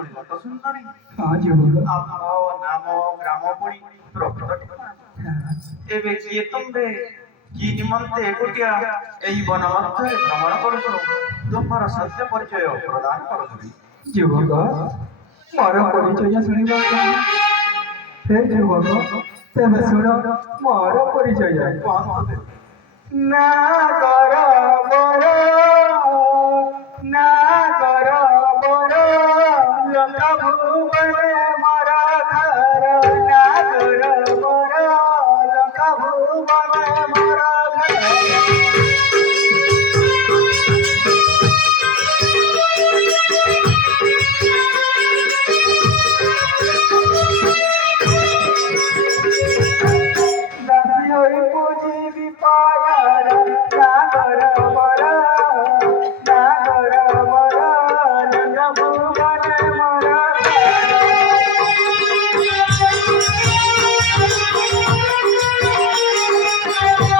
ଶୁଣିଲ ତ ସୁନ୍ଦରୀ ହଁ ଯୁବକ ଆମ୍ଭ ନାମ ଗ୍ରାମ ପଡ଼ି ପ୍ରକୃତ ଠିକଣା। ଏବେ କିଏ ତୁମ୍ଭେ କି ନିମନ୍ତେ ଏକୁଟିଆ ଏହି ବନ ମଧ୍ୟରେ ଭ୍ରମଣ କରୁଛ ତୁମର ସତ୍ୟ ପରିଚୟ ପ୍ରଦାନ କରୁଛି। ଯୁବକ ମୋର ପରିଚୟ ଶୁଣିବା ହେ ଯୁବକ ତେବେ ଶୁଣ ମୋର ପରିଚୟ କୁହନ୍ତୁ। ନାଗର ବର